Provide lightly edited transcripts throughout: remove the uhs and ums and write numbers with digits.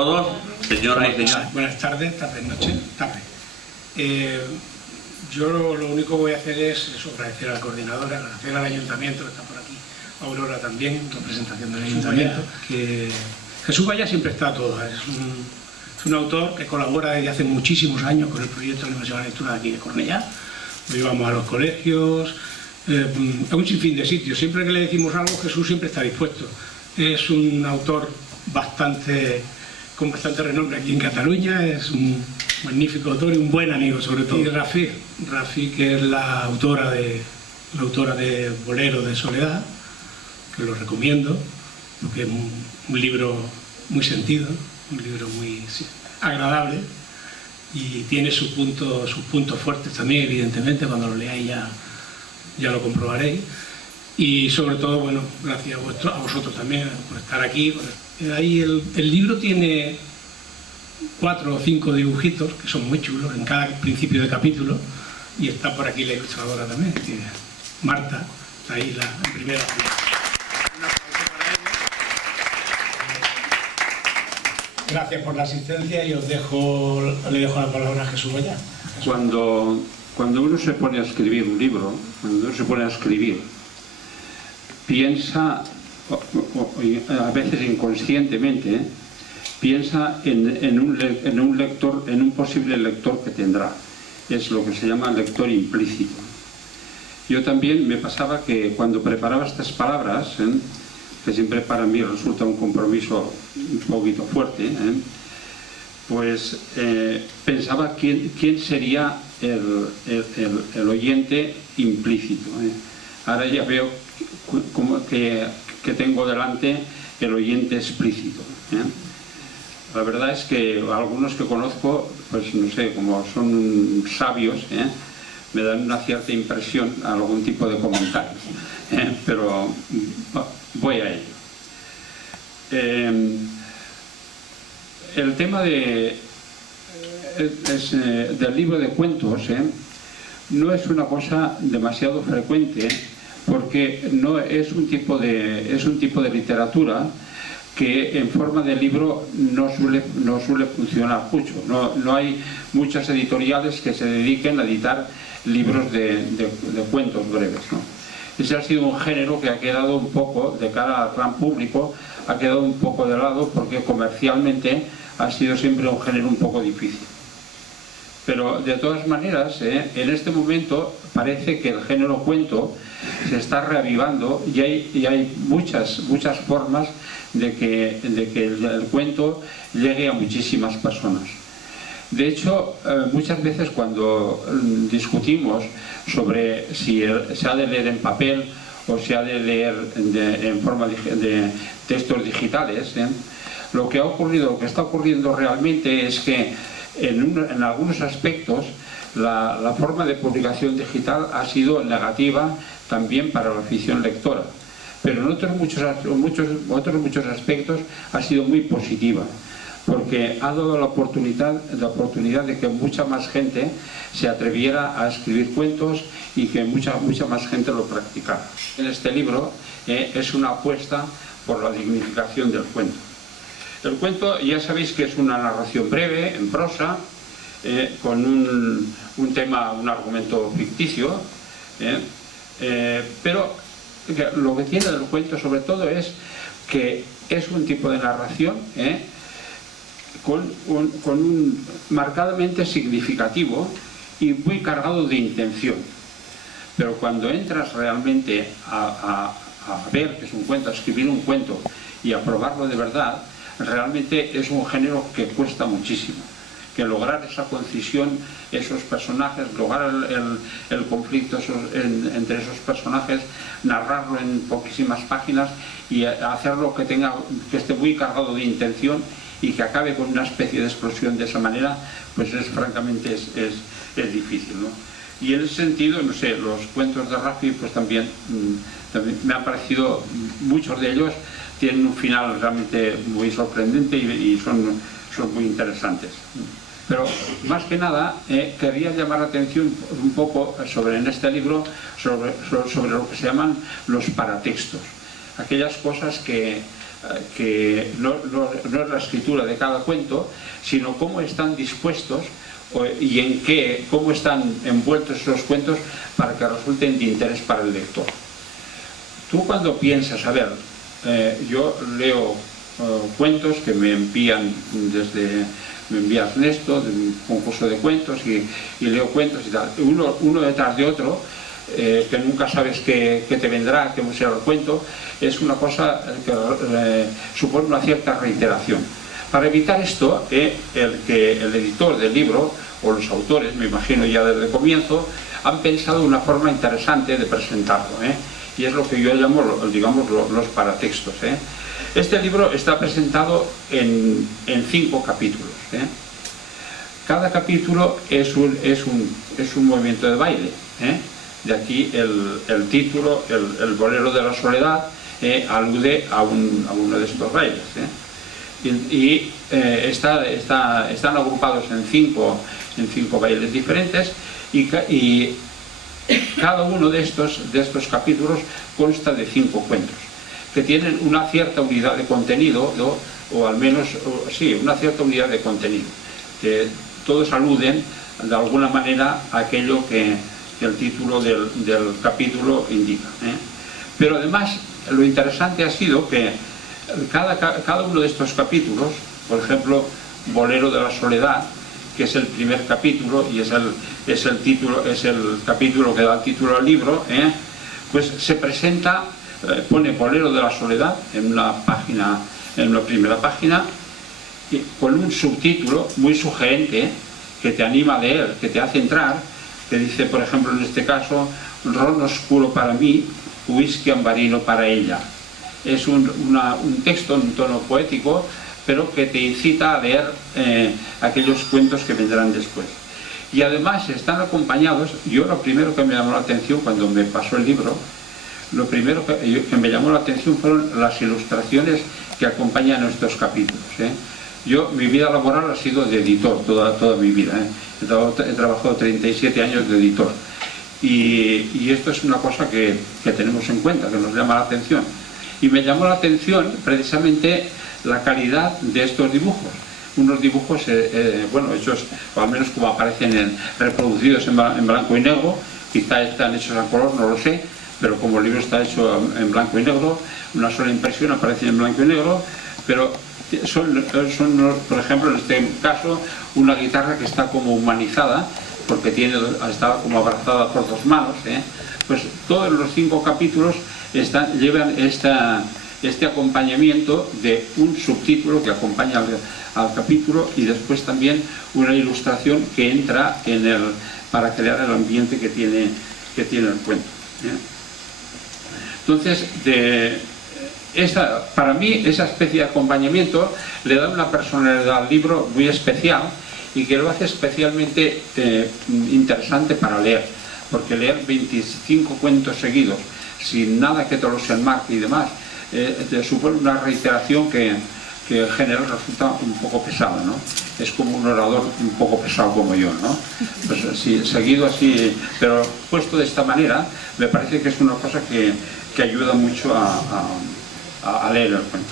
todos, señoras y señores. Buenas tardes, noche, tarde. Yo lo único que voy a hacer es agradecer a la coordinadora, agradecer al ayuntamiento que está por aquí, a Aurora también, en representación del ayuntamiento, que Jesús Valla siempre está a todo. Es un autor que colabora desde hace muchísimos años con el proyecto de la Universidad de Lectura de aquí de Cornellá. Lo llevamos a los colegios, a un sinfín de sitios. Siempre que le decimos algo, Jesús siempre está dispuesto. Es un autor con bastante renombre aquí en Cataluña, es un magnífico autor y un buen amigo sobre todo. Y Rafi, que es la autora de Bolero de Soledad, que lo recomiendo, porque es un libro muy sentido, un libro muy agradable y tiene sus puntos fuertes también, evidentemente. Cuando lo leáis ya lo comprobaréis. Y sobre todo, bueno, gracias a vosotros también por estar aquí. Ahí el libro tiene 4 o 5 dibujitos que son muy chulos en cada principio de capítulo, y está por aquí la ilustradora también, Marta, está ahí la primera. Gracias por la asistencia y le dejo la palabra a Jesús Valla. Cuando uno se pone a escribir un libro, cuando uno se pone a escribir, piensa, a veces inconscientemente, piensa en un posible lector que tendrá. Es lo que se llama lector implícito. Yo también me pasaba que cuando preparaba estas palabras, que siempre para mí resulta un compromiso un poquito fuerte, pues pensaba quién sería el oyente implícito. Ahora ya veo como que tengo delante el oyente explícito. La verdad es que algunos que conozco, pues no sé, como son sabios, me dan una cierta impresión a algún tipo de comentarios, pero voy a ello. El tema del libro de cuentos no es una cosa demasiado frecuente, porque no es un tipo de literatura que en forma de libro no suele funcionar mucho. No hay muchas editoriales que se dediquen a editar libros de cuentos breves, ¿no? Ese ha sido un género que ha quedado un poco, de cara al gran público, ha quedado un poco de lado, porque comercialmente ha sido siempre un género un poco difícil. Pero de todas maneras, en este momento parece que el género cuento se está reavivando y hay muchas formas de que el cuento llegue a muchísimas personas. De hecho, muchas veces cuando discutimos sobre si se ha de leer en papel o se ha de leer en forma de textos digitales, lo que está ocurriendo realmente es que en algunos aspectos la forma de publicación digital ha sido negativa también para la afición lectora, pero en otros muchos aspectos ha sido muy positiva, porque ha dado la oportunidad de que mucha más gente se atreviera a escribir cuentos y que mucha más gente lo practicara. En este libro es una apuesta por la dignificación del cuento. El cuento, ya sabéis que es una narración breve, en prosa, con un tema, un argumento ficticio, pero lo que tiene el cuento sobre todo es que es un tipo de narración con un marcadamente significativo y muy cargado de intención. Pero cuando entras realmente a ver que es un cuento, a escribir un cuento y a probarlo de verdad, realmente es un género que cuesta muchísimo. Que lograr esa concisión, esos personajes, lograr el conflicto entre esos personajes, narrarlo en poquísimas páginas y hacerlo que esté muy cargado de intención y que acabe con una especie de explosión de esa manera, pues francamente es difícil, ¿no? Y en ese sentido, no sé, los cuentos de Rafi pues también me han parecido, muchos de ellos tienen un final realmente muy sorprendente y son muy interesantes. Pero más que nada quería llamar la atención un poco en este libro sobre lo que se llaman los paratextos, aquellas cosas que que no es la escritura de cada cuento, sino cómo están dispuestos y cómo están envueltos esos cuentos para que resulten de interés para el lector. Tú cuando piensas, a ver, yo leo cuentos que me envía Ernesto, de un concurso de cuentos, y leo cuentos y tal, uno detrás de otro, que nunca sabes qué te vendrá, qué será el cuento. Es una cosa que supone una cierta reiteración. Para evitar esto, el editor del libro, o los autores, me imagino ya desde el comienzo, han pensado una forma interesante de presentarlo, y es lo que yo llamo, digamos, los paratextos. Este libro está presentado en 5 capítulos. Cada capítulo es un movimiento de baile. De aquí el título, el bolero de la soledad, alude a uno de estos bailes. Están agrupados en cinco bailes diferentes, y cada uno de estos capítulos consta de 5 cuentos que tienen una cierta unidad de contenido, ¿no? O al menos, sí, una cierta unidad de contenido, que todos aluden de alguna manera a aquello que el título del capítulo indica. Pero además, lo interesante ha sido que cada uno de estos capítulos, por ejemplo, Bolero de la Soledad, que es el primer capítulo y es el capítulo que da el título al libro, pues se presenta, pone Bolero de la Soledad en una primera página, y con un subtítulo muy sugerente que te anima a leer, que te hace entrar, que dice, por ejemplo, en este caso, ron oscuro para mí, whisky ambarino para ella. Es un texto en un tono poético, pero que te incita a leer aquellos cuentos que vendrán después. Y además están acompañados. Yo, lo primero que me llamó la atención cuando me pasó el libro, lo primero que me llamó la atención fueron las ilustraciones que acompañan estos capítulos. Yo, mi vida laboral ha sido de editor toda mi vida. He trabajado 37 años de editor. Y esto es una cosa que tenemos en cuenta, que nos llama la atención. Y me llamó la atención precisamente la calidad de estos dibujos. Unos dibujos, bueno, hechos, o al menos como aparecen reproducidos en blanco y negro. Quizá están hechos a color, no lo sé, pero como el libro está hecho en blanco y negro, una sola impresión aparece en blanco y negro, pero son, por ejemplo, en este caso, una guitarra que está como humanizada, porque está como abrazada por 2 manos. Pues todos los 5 capítulos llevan este acompañamiento de un subtítulo que acompaña al capítulo, y después también una ilustración que entra para crear el ambiente que tiene el cuento. Entonces, para mí, esa especie de acompañamiento le da una personalidad al libro muy especial, y que lo hace especialmente interesante para leer, porque leer 25 cuentos seguidos sin nada que te los enmarque y demás, te supone una reiteración que en general resulta un poco pesada, ¿no? Es como un orador un poco pesado como yo, ¿no? Pues sí, seguido así, pero puesto de esta manera, me parece que es una cosa que ayuda mucho a leer el cuento.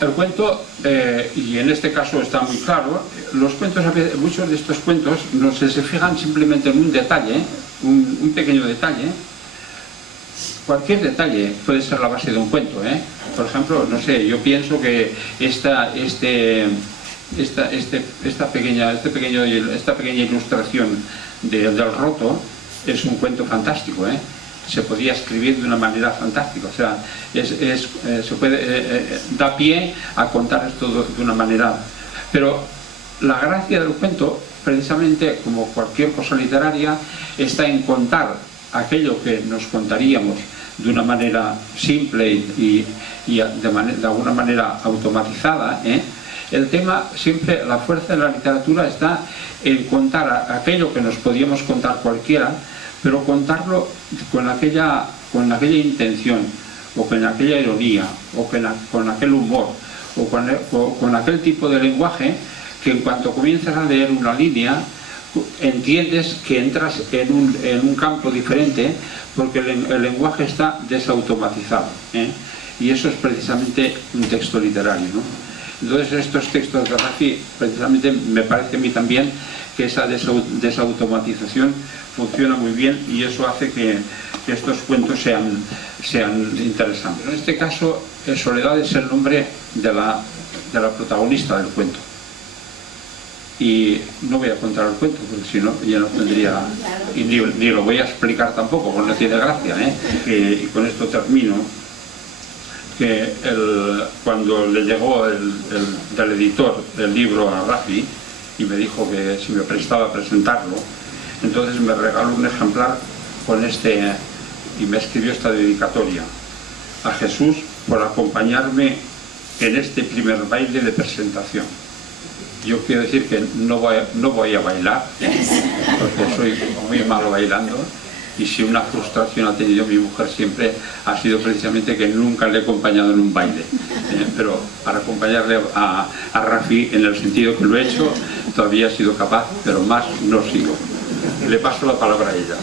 El cuento, y en este caso está muy claro, muchos de estos cuentos no se fijan simplemente en un detalle, un pequeño detalle. Cualquier detalle puede ser la base de un cuento. Por ejemplo, no sé, yo pienso que esta pequeña ilustración del roto es un cuento fantástico. Se podía escribir de una manera fantástica, o sea, da pie a contar esto de una manera. Pero la gracia del cuento, precisamente como cualquier cosa literaria, está en contar aquello que nos contaríamos de una manera simple y de alguna manera automatizada. El tema, siempre, la fuerza de la literatura está en contar aquello que nos podíamos contar cualquiera, pero contarlo con aquella intención, o con aquella ironía, o con aquel humor, o con aquel tipo de lenguaje que en cuanto comienzas a leer una línea, entiendes que entras en un campo diferente, porque el lenguaje está desautomatizado. y eso es precisamente un texto literario, ¿no? Entonces estos textos de Raffi, precisamente me parece a mí también que esa desautomatización funciona muy bien y eso hace que estos cuentos sean interesantes. En este caso, Soledad es el nombre de la protagonista del cuento. Y no voy a contar el cuento, porque si no, ya no tendría... Y ni lo voy a explicar tampoco, porque no tiene gracia, ¿eh? Y con esto termino. Que cuando le llegó del editor del libro a Raffi y me dijo que si me prestaba a presentarlo, entonces me regaló un ejemplar con y me escribió esta dedicatoria: a Jesús por acompañarme en este primer baile de presentación. Yo quiero decir que no voy a bailar, porque soy muy malo bailando, y si una frustración ha tenido mi mujer siempre ha sido precisamente que nunca le he acompañado en un baile. Pero para acompañarle a Raffi, en el sentido que lo he hecho, todavía he sido capaz, pero más no sigo. Le paso la palabra a ella.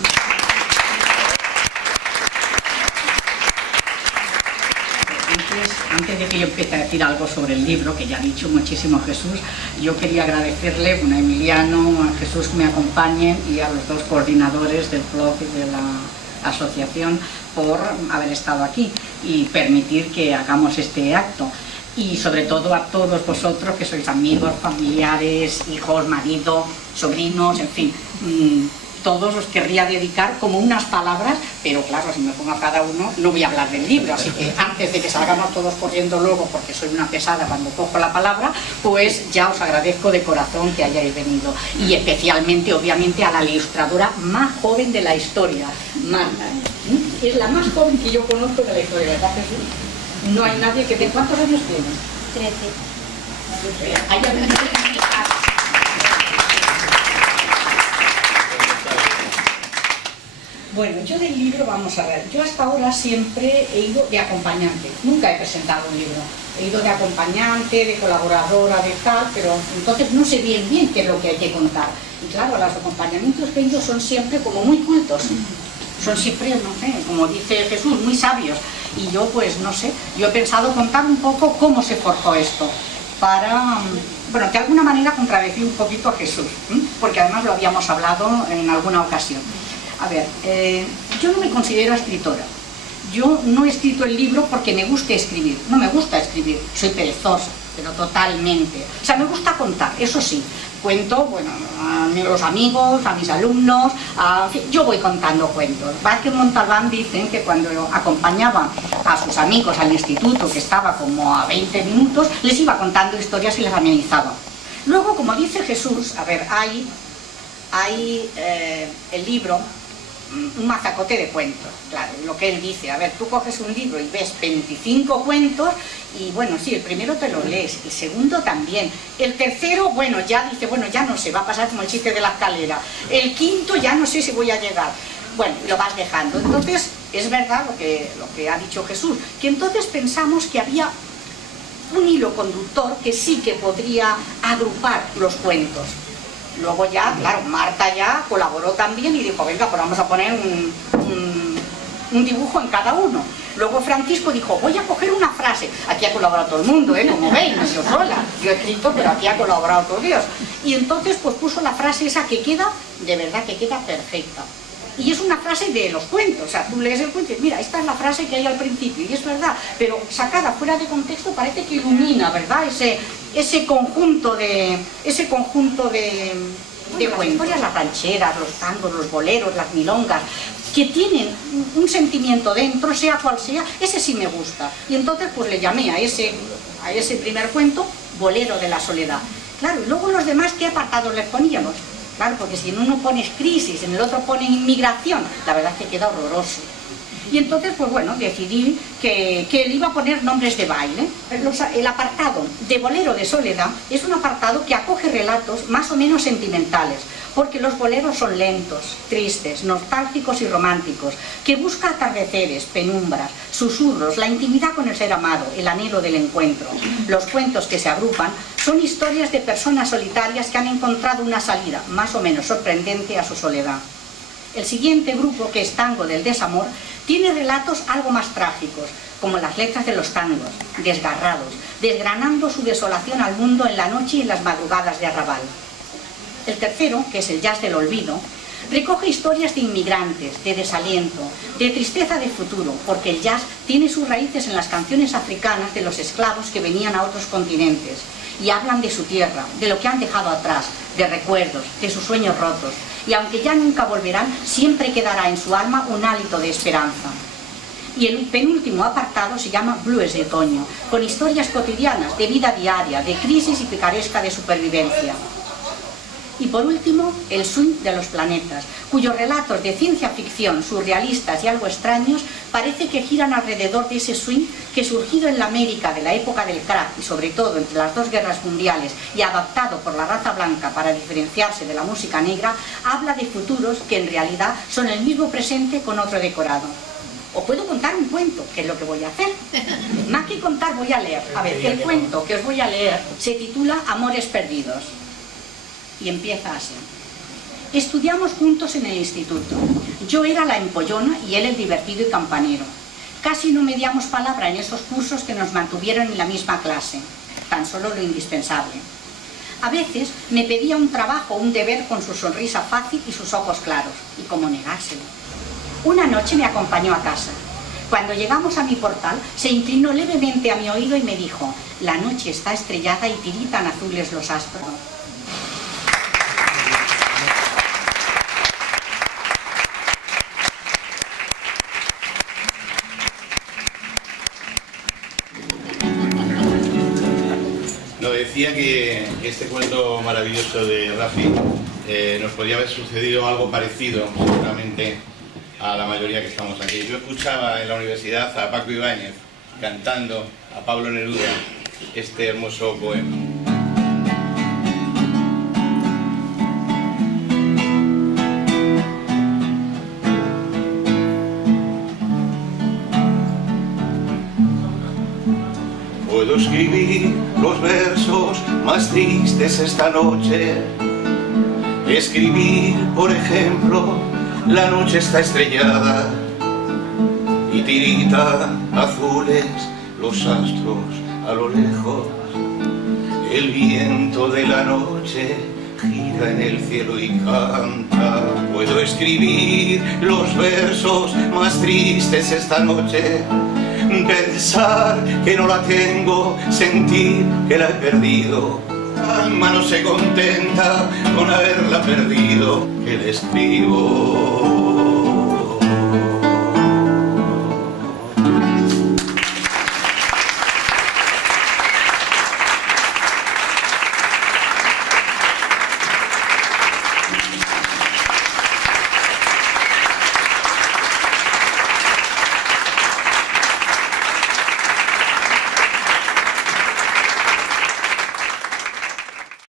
Antes de que yo empiece a decir algo sobre el libro, que ya ha dicho muchísimo Jesús, yo quería agradecerle a Emiliano, a Jesús que me acompañen y a los dos coordinadores del blog y de la asociación por haber estado aquí y permitir que hagamos este acto. Y sobre todo a todos vosotros que sois amigos, familiares, hijos, marido, sobrinos, en fin, todos os querría dedicar como unas palabras, pero claro, si me pongo a cada uno no voy a hablar del libro, así que antes de que salgamos todos corriendo luego, porque soy una pesada cuando cojo la palabra, pues ya os agradezco de corazón que hayáis venido, y especialmente, obviamente, a la ilustradora más joven de la historia, Marta. Es la más joven que yo conozco de la historia, ¿verdad, Jesús? No hay nadie que... ¿Cuántos años tienes? 13. Bueno, yo del libro, vamos a ver, yo hasta ahora siempre he ido de acompañante, nunca he presentado un libro, he ido de acompañante, de colaboradora, de tal, pero entonces no sé bien qué es lo que hay que contar. Y claro, los acompañamientos que he ido son siempre como muy cultos, son siempre, no sé, como dice Jesús, muy sabios. Y yo pues no sé, yo he pensado contar un poco cómo se forjó esto, para, bueno, de alguna manera contradecir un poquito a Jesús, porque además lo habíamos hablado en alguna ocasión. A ver, yo no me considero escritora. Yo no he escrito el libro porque me guste escribir. No me gusta escribir, soy perezosa, pero totalmente. O sea, me gusta contar, eso sí. Cuento, bueno, a los amigos, a mis alumnos, en fin, yo voy contando cuentos. Vázquez Montalbán dicen que cuando acompañaba a sus amigos al instituto, que estaba como a 20 minutos, les iba contando historias y les amenizaba. Luego, como dice Jesús, a ver, hay el libro, un mazacote de cuentos, claro, lo que él dice, a ver, tú coges un libro y ves 25 cuentos y bueno, sí, el primero te lo lees, el segundo también, el tercero, bueno, ya dice, bueno, ya no sé, va a pasar como el chiste de la escalera, el quinto ya no sé si voy a llegar, bueno, lo vas dejando. Entonces, es verdad lo que ha dicho Jesús, que entonces pensamos que había un hilo conductor que sí que podría agrupar los cuentos. Luego ya, claro, Marta ya colaboró también y dijo, venga, pues vamos a poner un dibujo en cada uno. Luego Francisco dijo, voy a coger una frase. Aquí ha colaborado todo el mundo, como veis, no yo sola. Yo he escrito, pero aquí ha colaborado todo Dios. Y entonces pues puso la frase esa que queda, de verdad que queda perfecta. Y es una frase de los cuentos, o sea, tú lees el cuento y mira, esta es la frase que hay al principio, y es verdad, pero sacada fuera de contexto parece que ilumina, ¿verdad? Ese conjunto de cuentos, historias, las rancheras, los tangos, los boleros, las milongas, que tienen un sentimiento dentro, sea cual sea, ese sí me gusta. Y entonces pues le llamé a ese primer cuento Bolero de la Soledad. Claro, y luego los demás, ¿qué apartados les poníamos? Claro, porque si en uno pones crisis, en el otro pones inmigración, la verdad es que queda horroroso. Y entonces, pues bueno, decidí que le iba a poner nombres de baile. El apartado de Bolero de Soledad es un apartado que acoge relatos más o menos sentimentales, porque los boleros son lentos, tristes, nostálgicos y románticos, que busca atardeceres, penumbras, susurros, la intimidad con el ser amado, el anhelo del encuentro. Los cuentos que se agrupan son historias de personas solitarias que han encontrado una salida más o menos sorprendente a su soledad. El siguiente grupo, que es Tango del Desamor, tiene relatos algo más trágicos, como las letras de los tangos, desgarrados, desgranando su desolación al mundo en la noche y en las madrugadas de arrabal. El tercero, que es el jazz del olvido, recoge historias de inmigrantes, de desaliento, de tristeza de futuro, porque el jazz tiene sus raíces en las canciones africanas de los esclavos que venían a otros continentes y hablan de su tierra, de lo que han dejado atrás, de recuerdos, de sus sueños rotos, y aunque ya nunca volverán, siempre quedará en su alma un hálito de esperanza. Y el penúltimo apartado se llama Blues de otoño, con historias cotidianas, de vida diaria, de crisis y picaresca de supervivencia. Y por último, el swing de los planetas, cuyos relatos de ciencia ficción, surrealistas y algo extraños, parece que giran alrededor de ese swing que, surgido en la América de la época del crack y sobre todo entre las dos guerras mundiales y adaptado por la raza blanca para diferenciarse de la música negra, habla de futuros que en realidad son el mismo presente con otro decorado. Os puedo contar un cuento, que es lo que voy a hacer. Más que contar, voy a leer. A ver, el cuento que os voy a leer se titula Amores perdidos. Y empieza así. Estudiamos juntos en el instituto. Yo era la empollona y él el divertido y campanero. Casi no mediamos palabra en esos cursos que nos mantuvieron en la misma clase, tan solo lo indispensable. A veces me pedía un trabajo o un deber con su sonrisa fácil y sus ojos claros, y cómo negárselo. Una noche me acompañó a casa. Cuando llegamos a mi portal, se inclinó levemente a mi oído y me dijo: la noche está estrellada y tiritan azules los astros. No, decía que este cuento maravilloso de Rafi nos podía haber sucedido algo parecido, seguramente, a la mayoría que estamos aquí. Yo escuchaba en la universidad a Paco Ibáñez cantando a Pablo Neruda este hermoso poema. Puedo escribir los versos más tristes esta noche. Escribir, por ejemplo, la noche está estrellada y tiritan azules los astros a lo lejos. El viento de la noche gira en el cielo y canta. Puedo escribir los versos más tristes esta noche. Pensar que no la tengo, sentir que la he perdido. La alma no se contenta con haberla perdido, que le escribo.